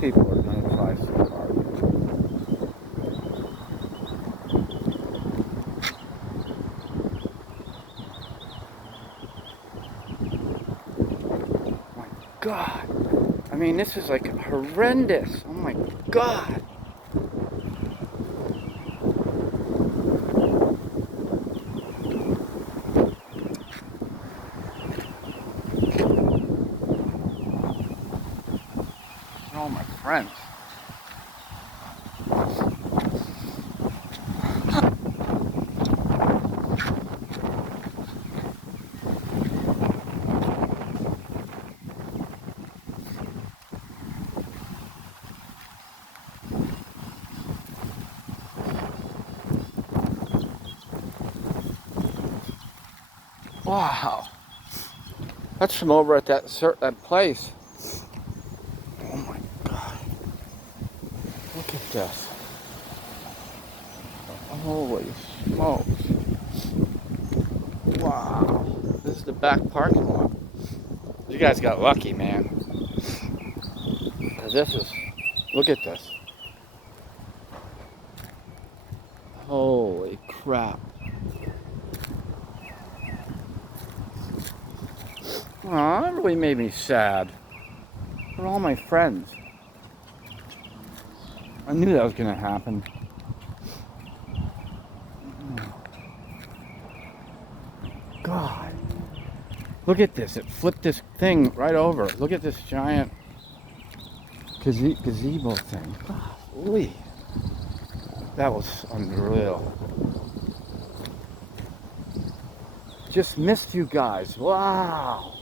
people are going to fly so hard. My God. I mean, this is like horrendous. Oh my God. All my friends. Wow. That's from over at that place. Oh my God. Look at this. Holy smokes. Wow. This is the back parking lot. You guys got lucky, man. Because this is, look at this. Holy crap. Aw, that really made me sad. For all my friends. I knew that was going to happen. God. Look at this. It flipped this thing right over. Look at this giant gazebo thing. Golly. That was unreal. Just missed you guys. Wow.